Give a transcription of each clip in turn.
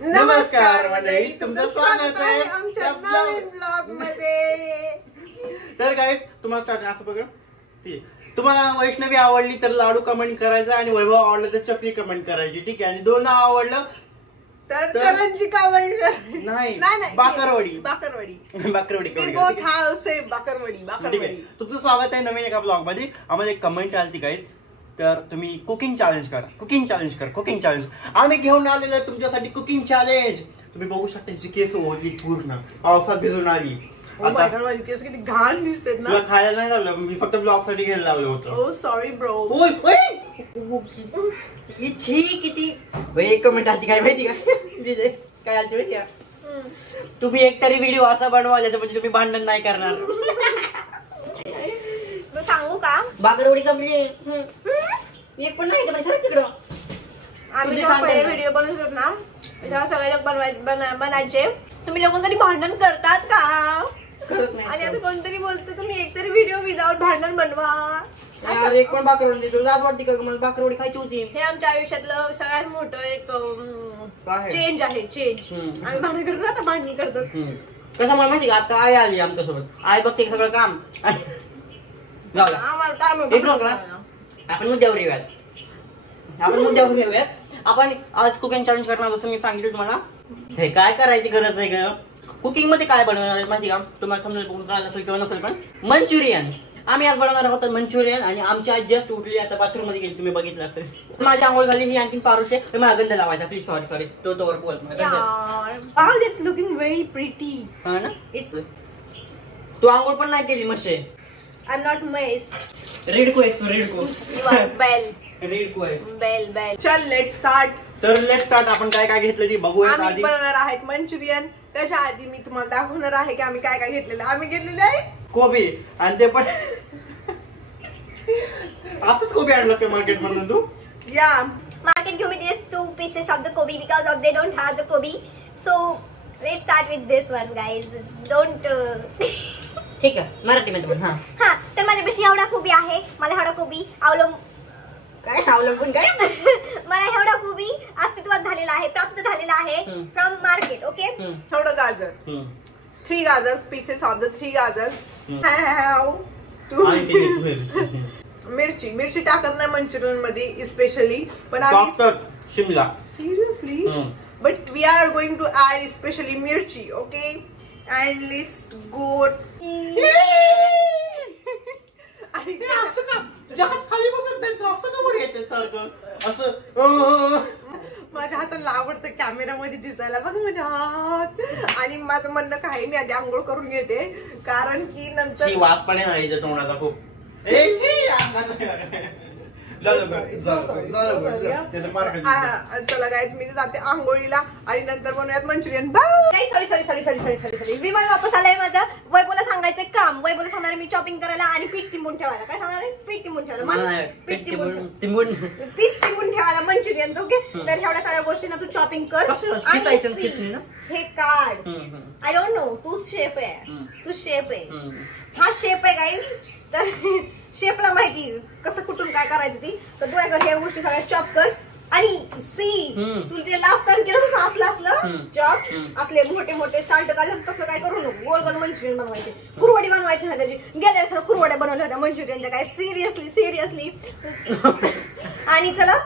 नमस्कार मंडळी, तुमचं स्वागत आहे आमच्या नवीन ब्लॉग मध्ये। तर गाइस, तुम्हाला स्टार्ट असं बघा, तुम्हाला वैष्णवी आवडली तर लाडू कमेंट करायचा आणि वैभव आवडलं तर चकली कमेंट करायची, ठीक आहे। आणि दोन आवडलं तर करंजी कमेंट करायची। नाही बाकरवडी तुमचं स्वागत आहे नवीन एका ब्लॉग मध्ये। आम्हाला एक कमेंट आली गाइस, तर तुम्ही कुकिंग चॅलेंज करा। आम्ही घेऊन आलेलो आहे तुमच्यासाठी कुकिंग चॅलेंज। तुम्ही बघू शकता हिची केस ओली, पूर्ण पावसात भिजून आली। माझी केस किती घाण दिसते ना। तुला खायला नाही लावलं, मी फक्त ब्लॉग साठी घ्यायला लावलं होतं। ओ सॉरी ब्रो। ओय इच्छी किती एक कमेंट आली काय माहिती का दिले, काय आली माहिती का? तुम्ही एक तरी व्हिडिओ असा बनवा ज्याच्यामध्ये तुम्ही भांडण नाही करणार। सांगू का, बाकरवडी कमली एक पण नाही तिकडं। आम्ही जेव्हा पहिले व्हिडिओ बनवत होतो ना, तेव्हा सगळे लोक बनायचे तुम्ही लोक कधी भांडण करतात का? करत नाही। आणि आता कोणतरी बोलतो तुम्ही एक तरी व्हिडिओ विदाउट भांडण बनवा। एक पण बाकरवडी तुला वाटते का मला बाकरवडी खायची होती? हे आमच्या आयुष्यातलं सगळ्यात मोठं एक चेंज आहे, चेंज। आम्ही भांडण करतो, आता भांडण करतात। कशामुळे माहिती का, आता आई आली आमच्यासोबत, आई बघते सगळं काम। आपण मुद्द्यावर येऊयात। आपण आज कुकिंग चॅलेंज करणार, जसं मी सांगितलं तुम्हाला। हे काय करायची गरज आहे ग, कुकिंग मध्ये काय बनवणार आहे माहिती का तुम्हाला? समजा बघून कळालं असेल किंवा नसेल, पण मंचुरियन आम्ही आज बनवणार आहोत। मंचुरियन। आणि आमची आई जस्ट उठली, आता बाथरूम मध्ये गेली, तुम्ही बघितलं असेल। माझी आंघोळ झाली, ही आणखी पारुशे मला गंध लावायचा प्लीज। सॉरी तो बोल। Wow, that's looking very pretty. हा ना, इट्स तू आंघोळ पण नाही केली मशे। I am not mess. रेडको यू आर बेल। बेल। चल लेट्स स्टार्ट। तर लेट्स स्टार्ट। आपण काय काय घेतलं ती बघूया। आम्ही बनवणार आहेत मंचुरियन। त्याच्या आधी मी तुम्हाला दाखवणार आहे की आम्ही काय काय घेतलेलं। आम्ही घेतलेले आहे कोबी, आणि ते पण असंच कोबी आणलं का मार्केट मधून तू? या मार्केट घेऊन दिस 2 pieces of the kobe because of they don't have the kobe, so let's start with this one guys. Don't ठीक आहे, मराठी मध्ये बोल। हा तर माझ्यापाशी एवढा कोबी आहे। मला एवढा कोबी अवलंबून काय मला एवढा कोबी अस्तित्वात झालेला आहे, प्राप्त झालेला आहे फ्रॉम मार्केट। ओके, थोडं गाजर, 3 गाजर्स, पीसेस ऑफ द 3 गाजर्स। मिरची टाकत नाही मंचुरियन मध्ये स्पेशली, पण आम्ही शिमला seriously, but we are going to add specially मिरची। Okay, and let's go. माझ्या हाताला आवडतं कॅमेरा मध्ये दिसायला, बघ माझ्या हात। आणि माझं म्हणणं काय, मी आधी आंघोळ करून घेते, कारण की नंतर वास पण आहे तोंडाचा खूप। चला गाईज, मी जाते आंघोळीला आणि नंतर बनवूयात मंचुरियन। सॉरी विमान वापस आलाय माझं। वैभवला सांगायचं काम, वैभवला सांगणार मी चॉपिंग करायला आणि पीठ तिंबून ठेवायला। काय सांगणार आहे? पीठ तिंबून ठेवायला, पीठ तिंबून ठेवायला मंचुरियनचं। ओके, तर एवढ्या सगळ्या गोष्टींना तू चॉपिंग कर आणि हे काढ। आय डोंट नो, तू शेफ आहे, हा शेप आहे गाईज। तर शेपला माहिती कसं कुठून काय करायचं ती। तर तू काय कर, ह्या गोष्टी सगळ्या चॉप कर आणि तू जे लास्ट टाइम केलं तसं असलं चॉप, असले मोठे साल्ट काढलं तसं काय करू नको। गोल मंचुरियन बनवायचे, कुरवडी बनवायची ना त्याची। गेल्या वेळेस कुरवड्या बनवल्या होत्या मंचुरियनच्या, काय सिरियसली। आणि चला,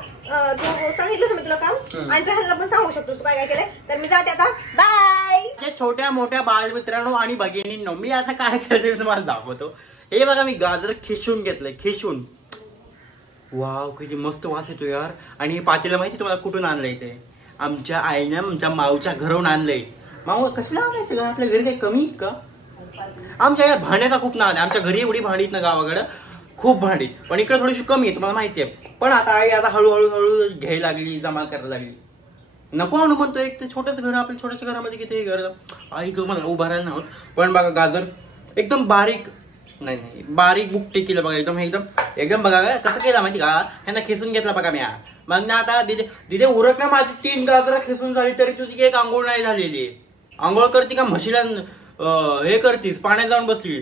तू सांगितलं ना मी तुला काम, आणि तुला पण सांगू शकतोस तू काय काय केलंय। तर मी जाते आता, बाय। छोट्या मोठ्या बालमित्रांनो आणि भगिनींनो, मी आता काय केलं तुम्हाला दाखवतो। हे बघा, मी गाजर खिसून घेतलंय, खिसून। वाव, किती मस्त वास येतो यार। आणि हे पातेलं माहिती तुम्हाला कुठून आणलंय? ते आमच्या आईने आमच्या माऊच्या घरून आणलंय। माऊ कसलं आणायचं का, आपल्या घरी काही कमी का? आमच्या या भांड्याचा खूप नाद आहे। आमच्या घरी एवढी भांडीत ना, गावाकडं खूप भांडीत, पण इकडे थोडीशी कमी आहे, तुम्हाला माहिती आहे। पण आता आई आता हळूहळू घ्यायला लागली, जमा करायला लागली। नको आणू म्हणतो, एक तर छोटंच घर, आपल्या छोट्याशा घरामध्ये किती घर आई मला उभा राहायला नाही होत। पण बघा, गाजर एकदम बारीक बारीक बुकटी केलं बघा, एकदम बघा कसं केलं माहिती का, ह्यांना खिसून घेतला बघा मी। मग ना आता दिदे उरक ना, माझी 3 गाजर खिसून झाली तरी तुझी एक आंघोळ नाही झालेली। आंघोळ करते का म्हशीला हे करतीस, पाण्यात जाऊन बसली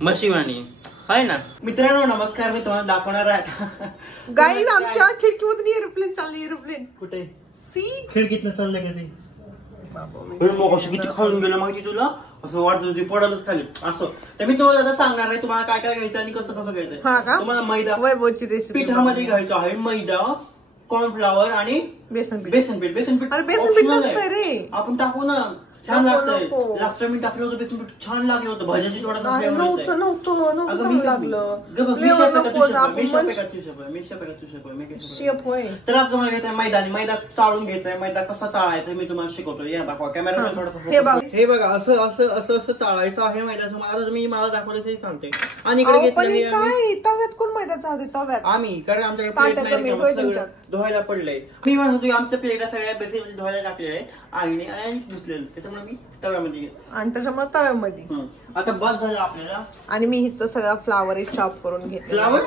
म्हशीवाणी, आहे ना। मित्रांनो नमस्कार, मी तुम्हाला दाखवणार आहे गाईज आमच्या खिडकीमधून एरोप्लेन चालली। एरोप्लेन कुठे? सी, खिडकीतनं चाललं का ते? कशी किती खाऊन गेलं माहिती तुला, असं वाटतं ते पडायलाच खाली असं. तर मी तुम्हाला आता सांगणार आहे तुम्हाला काय काय घ्यायचं आणि कसं कसं घ्यायचं. तुम्हाला मैदा वैभवची रेसिपी पिठामध्ये घ्यायचं आहे, मैदा, कॉर्नफ्लॉवर आणि बेसन बेसनपीठ. बेसनपीठ रे आपण टाकू ना, छान लागतंय. लास्ट टाइम मी टाकलं होतं बेसनपीठ, छान लागलं होतं. भाज्याची थोडासा तर आता तुम्हाला घ्यायचं मैदा आणि मैदा चाळून घ्यायचंय. मैदा कसा चाळायचा मी तुम्हाला शिकवतो. या दाखवा कॅमेरा थोडासा. हे बघा असं असं असं असं चाळायचं आहे मैदा. तुम्हाला मी मला दाखवलं ते सांगते. आणि इकडे घेतलं तव्यात कोण मैदा चालते तव्यात आम्ही, कारण आमच्याकडे धुवायला पडलंय. मी म्हणतो आमच्या प्लेटा सगळ्या बेसिकमध्ये धुवायला टाकले आहे आणि धुतलेलं, त्याच्यामुळे मी तव्यामध्ये आणि त्याच्यामुळे तव्यामध्ये. आता बस झालं आपल्याला. आणि मी इथं सगळं फ्लावर चॉप करून घेतलं. फ्लावर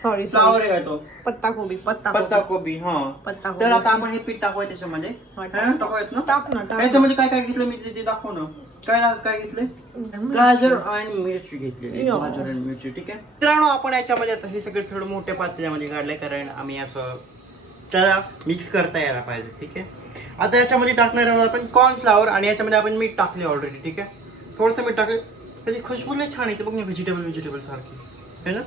सॉरी फ्लावर आहे का तो? पत्ता कोबी. पत्ता कोबी. हा पत्ता. तर आता आपण हे पीठ टाकूया त्याच्यामध्ये. टाकूयात ना. टाक ना. त्याच्यामध्ये काय काय घेतलं मी ते दाखव ना. काय काय घेतलंय? गाजर आणि मिरची घेतली. गाजर आणि मिरची. ठीक आहे मित्रांनो, आपण याच्यामध्ये आता हे सगळं थोडं मोठ्या पातेल्यामध्ये काढलंय, कारण आम्ही असं त्याला मिक्स करता यायला पाहिजे. ठीक आहे. आता याच्यामध्ये टाकणार आहोत आपण कॉर्नफ्लॉवर आणि याच्यामध्ये आपण मीठ टाकले ऑलरेडी. ठीक आहे. थोडंसं मीठ टाकले, त्याची खुशबू लय छान येते बघ ना, व्हेजिटेबल सारखी आहे ना,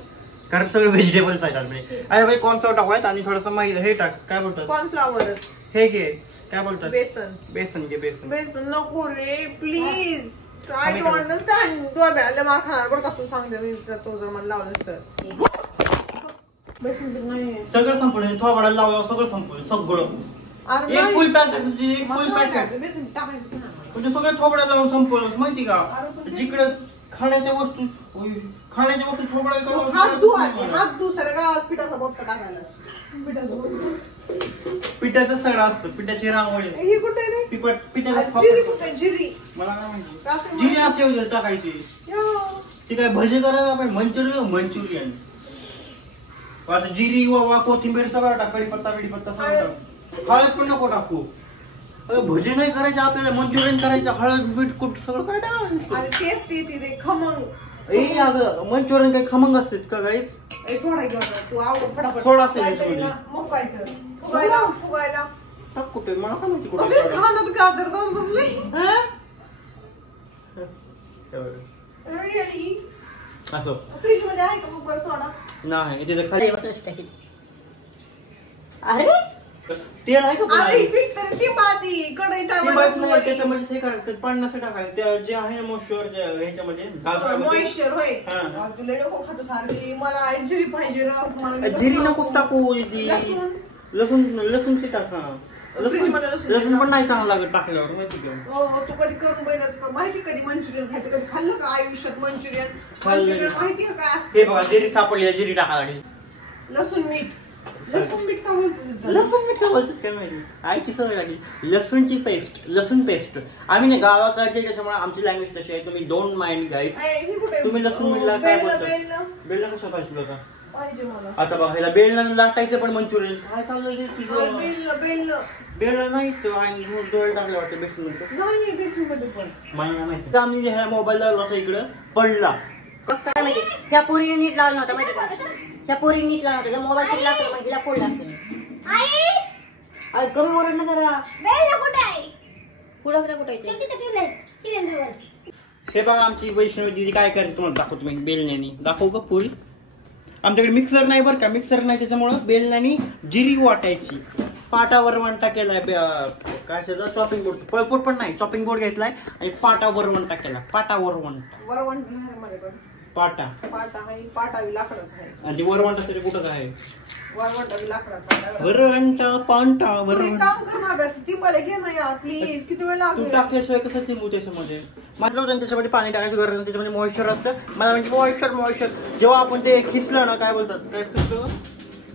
कारण सगळे व्हेजिटेबल्स आहेत आपले. अरे कॉर्नफ्लॉवर टाकूयात आणि थोडंसं मैदा हे टाक. काय बोलतात? कॉर्नफ्लॉवर. हे घे. काय बोलतात? बेसन. बेसन घे. बेसन नको रे प्लीज. Try to understand. तू आले मला खाणार बरं का, तू सांगते मी तो जर मला लावलंस तर. बेसन नाही सगळं संपलं. थोडा लावलं सगळं संपलं. सगळं एक फुल पॅकेट बेसन टाकायचं म्हणजे सगळं थोबड्या लावून संपवलं माहिती का. जिकडे खाण्याच्या वस्तू थोबड्या हात धु सर गावात पिठाचा बोचका टाकायला. पिठाचा सडा असतो, पिठाची रांगोळी. ही कुठे रे? पिठाचा जिरी. मला काय माहिती जिरी असे टाकायची. ती काय भजी करायला आपण मंचुरियन. आता जिरी वा कोथिंबीर सगळं टाक. कढीपत्ता हळद पण नको टाकू. भजी नाही करायचे आपल्याला, मंचुरियन करायचं. हळद मीठ कुठ सगळं काय टाकायचं. टेस्ट येते रे खमंग. अगं मंचुरियन काही खमंग असतात का गाईस? सोडा घेऊन तू आवड फटाफट सोडा मग काय तर फुगायला टाक कुठे मला काय माहिती कुठे खाण्यात गाजर जाऊन बसले. असं फ्रीज मध्ये आहे का मग सोडा? नाही तिथे खाली अरे तेल आहे का? ती बादी कढई त्याच्यामध्ये हे करायचं पन्नास टाकायचं जे आहे ना मॉइश्चर ह्याच्यामध्ये मॉइश्चर. होय तुला नको खातो सारखी. मला जिरी पाहिजे. जिरी नकोच टाकू. लसूणची टाका. लसूण पण नाही चांगलं लागत टाकल्यावर माहिती का. तू कधी करून बघितलंस का? माहिती कधी मंचुरियन खायचं? कधी खाल्लं का आयुष्यात मंचुरियन माहिती का काय असतं? हे बघा जिरी सापडली. जिरी टाकायला. लसूण मीठ का बोलतो? लसूण मीठ का बोलतात काय माहिती. आहे की सवय लागली. लसूण पेस्ट आम्ही ना गावाकडचे, त्याच्यामुळे आमची लँग्वेज तशी आहे. तुम्ही डोंट माइंड गाईज. तुम्ही लसूण मीठला काय बोलता? बेलला कशा पाहिजे होता पाहिजे मला. आता बघा ह्याला बेलला लाटायचं पण मंचुरियन काय चाललंय तुझं? बेलला नाही डोळे टाकले वाटतं बेसन मध्ये. बेसन मध्ये पण मला नाही माहिती. आम्ही ह्या मोबाईल लावला होता इकडं पडला. कसं काय माहिती? ह्या पोरीने नीट लावला नव्हता माहिती का? ह्या पोरीने नीट लावला नव्हता. मोबाईल शिकला असेल मग हिला फोडला असेल. कमी ओरड ना जरा. कुठं हे बघा आमची वैष्णवी दीदी काय करते तुम्हाला दाखवतो मी. बेलण्यानी दाखवू का पुरी. आमच्याकडे मिक्सर नाही बरं का. मिक्सर नाही त्याच्यामुळं बेलण्यानी जिरी वाटायची. पाटावर वंटा केलाय. काय चॉपिंग बोर्ड. पळपूट पण नाही, चॉपिंग बोर्ड घेतलाय आणि पाटावर वंटा केला. पाटावर वंटा. पाटावी लाकडाच आहे. आणि ती वरवंटा तरी कुठं आहे? वरवंटावी लाकडाचा. वरवंटा पांटा काम कर ती मला घे ना यार प्लीज. किती वेळ लागतो? तू टाकल्याशिवाय कसं ती त्याच्यामध्ये म्हटलं होतं त्याच्यामध्ये पाणी टाकायची गरज नाही. त्याच्यामध्ये मॉइश्चर असतं. मला म्हणजे मॉइश्चर जेव्हा आपण ते खिचलं ना काय बोलतात काय खिचलं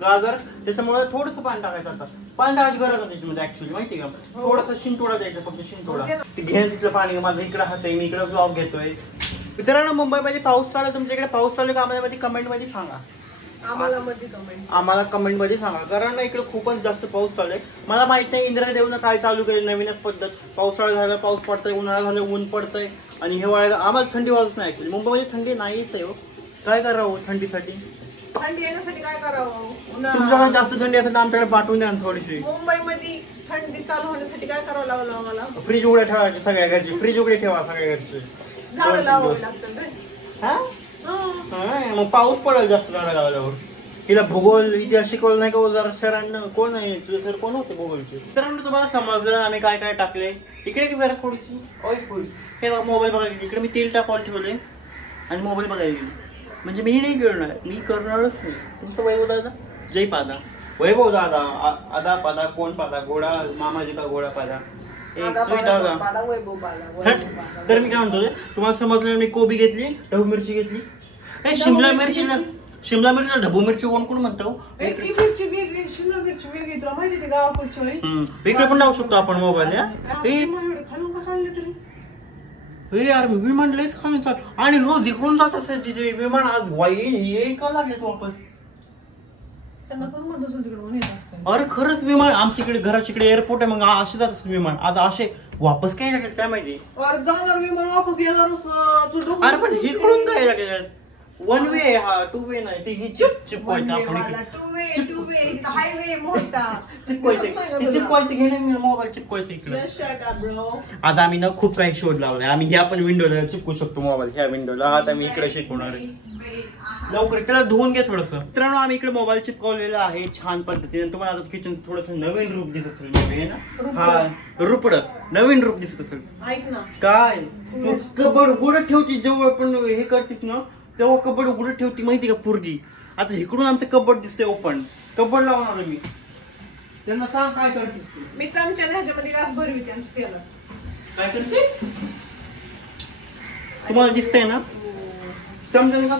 गाजर, त्याच्यामुळे थोडंसं पाणी टाकायचं. आता पाणी टाकायची गरज नाही त्याच्यामध्ये ऍक्च्युअली माहिती का. थोडंसं शिंतोडा द्यायचं फक्त. शिंतोडा ते घेऊन तिथलं पाणी. माझं इकडे हात आहे, मी इकडे ब्लॉग घेतोय. मित्रांनो मुंबईमध्ये पाऊस चालू. तुमच्याकडे पाऊस चालू का आम्हाला कमेंट मध्ये सांगा. आम्हाला कमेंट मध्ये सांगा, कारण ना इकडे खूपच जास्त पाऊस चालू आहे. मला माहित नाही इंद्रदेवनं काय चालू केलं नवीनच पद्धत. पावसाळा झाला पाऊस पडतंय, उन्हाळा झाला ऊन पडतंय आणि हिवाळ्यात आम्हाला थंडी वाजत नाही. ऍक्च्युअली मुंबईमध्ये थंडी नाहीच आहे हो. काय करावं थंडीसाठी. थंडी येण्यासाठी काय करावं तुमच्याकडे जास्त थंडी असेल तर आमच्याकडे पाठवून द्या ना थोडीशी. मुंबईमध्ये थंडी चालू होण्यासाठी काय करावं लागलं आम्हाला फ्रीज उघडे ठेवायचे सगळ्या घरची, फ्रीज उघडे ठेवा सगळ्या घरचे. झाडं लावावं लागतं रे. हा? हा. हा, मग पाऊस पडेल जास्त झाडं लावल्यावर. हिला भूगोल इतिहास शिकवलं नाही का जरा सरांना? कोण आहे तुझे सर, कोण होते भूगोलचे सरांना? तुम्हाला समजलं आम्ही काय काय टाकले. इकडे जरा थोडीशी ऑइल फुल. हे बघा मोबाईल बघायला गेली. इकडे मी तेल टाकायला ठेवले आणि मोबाईल बघायला गेली. म्हणजे मी नाही करणार, मी करणारच नाही. तुमचं वैभव दादा जय पादा, वैभव दादा आदा पादा कोण पादा घोडा मामाजी का घोडा पादा एक सुई दादा. तर मी काय म्हणतो तुम्हाला समजलं, मी कोबी घेतली, ढबू मिरची घेतली. हे शिमला मिरचीला ढबू मिरची कोण कोण म्हणतो? ती मिरची वेगळी, शिमला मिरची वेगळी. तुला माहिती ते गावाकडची वाली? इकडे पण लावू शकतो आपण मोबाईल. खालून का चालले तरी यार विमान लयच खाली चाल आणि रोज इकडून जात असेल तिथे विमान. आज येईल का लागले वापस? त्यांना करून म्हणत असेल तिकडे येत असतं. अरे खरंच विमान आमच्या इकडे घराच्या इकडे एअरपोर्ट आहे, मग असे जात असेल विमान. आज असे वापस काय लागेल काय माहिती. अरे जाणार विमान वापस येणारच तू डोकं. अरे पण इकडून काय लागेल? वन वे हा, टू वे नाही. ते ही चिपकवायचं आपण टू वे हायवे मोठा चिपकवायचं घेणे मी मोबाईल चिपकवायचं इकडे. Shut up, bro. आता आम्ही ना खूप काही शोध लावलाय. आम्ही ह्या पण विंडोला चिपकू शकतो मोबाईल, ह्या विंडोला. आता मी इकडे शिकवणार आहे. लवकर त्याला धुवून घे थोडस. मित्रांनो आम्ही इकडे मोबाईल चिपकवलेला आहे छान पद्धतीने. तुम्हाला आता किचन थोडस नवीन रूप दिसत असेल maybe, है ना? हा रुपड नवीन रूप दिसत असेल. ऐक ना, काय तू कबड उघडत ठेवती जेव्हा पण हे करतीस ना तेव्हा कबड उघडत ठेवती माहिती का पोरगी. आता इकडून आमचं कबड दिसतंय ओपन. कबड लावणार मी. त्यांना सांग काय करते. मी चमच्या ह्याच्यामध्ये घास भरवी त्यांच्या तेलात. काय करते तुम्हाला दिसतंय ना? चमच्याने का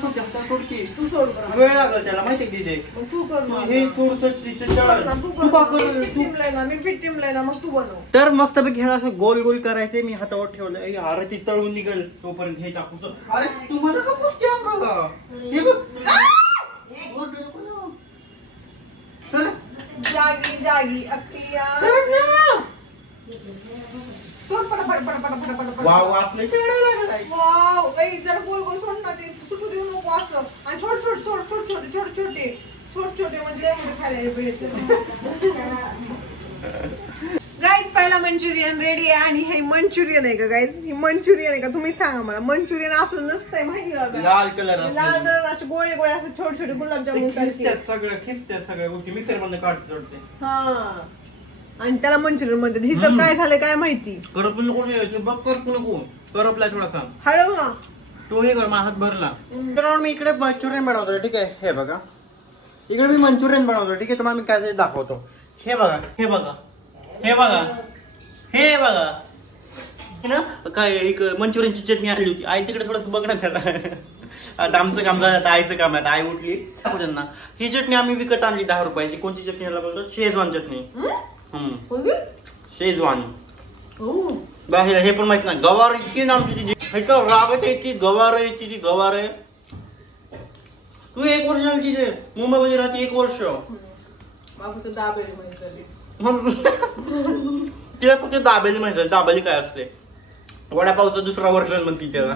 सोडते? तू सोड बरं. वेळ लागला त्याला माहिती का तिथे. मग तू कर ना. हे थोडस तिथे तू कर ना, तू का कर मी पीठ टिमलंय ना, मी पीठ टिमलंय ना, मग तू बनव. तर मस्तपैकी ह्याला असं गोल गोल करायचे. मी हातावर ठेवलं. अरे ती तळून निघेल तोपर्यंत हे टाकू. अरे तुम्हाला का पुसते अंगाला? हे बघ चल. जागी जागी अक्रिया सोड पटापट पटापट पटापट. वाव आपल्या चेहऱ्याला लागलाय. वाव ऐ जरा गोल गोल सोड ना, ते सुटू देऊ नको असं. आणि छोट छोट सोड, छोट छोटे छोटे छोटे छोट छोटे म्हणजे लय मोठे खायला भेटते. गाईज पहिला मंचुरियन रेडी आहे. आणि हे मंचुरियन आहे का गाईज? ही मंचुरियन आहे का? तुम्ही सांगा मला. मंचुरियन असं नसतंय माहिती का? लाल कलर लाल कलर असे गोळे गोळे असं छोटे छोटे गुलाबजामुन सारखे. खिचत्यात सगळ्या गोष्टी मिक्सर मध्ये काढते जोडते. हा आणि त्याला मंचुरियन म्हणतात. ही तर काय झालंय काय माहिती. करप नको बघ, करप नको. करपलाय थोडासा. हळू ना तो हे कर, हात भरला. तर मी इकडे मंचुरियन बनवतो. ठीक आहे हे बघा. इकडे मी मंचुरियन बनवतो. ठीक आहे तुम्हाला मी काय दाखवतो. हे बघा हे बघा हे बघा हे बघा. ना काय एक मंचुरियनची चटणी आली होती. आई तिकडे थोडस बघ ना त्याला. आता आमचं काम झालं, आईचं काम आहे. आई उठली त्यांना. ही चटणी आम्ही विकत आणली 10 रुपयाची. कोणती चटणी याला बोलतो? शेजवान चटणी. शेजवान. बाहेर हे पण माहित नाही. गवार इतकी नामची तिची रागत आहे ती. गवार आहे तिची गवार आहे. तू 1 वर्ष झाली तिथे मुंबईमध्ये राहते. 1 वर्ष. तिला फक्त दाबेली माहिती. दाबेली काय असते? वडापावचं दुसरा वर्जन म्हणते त्याला.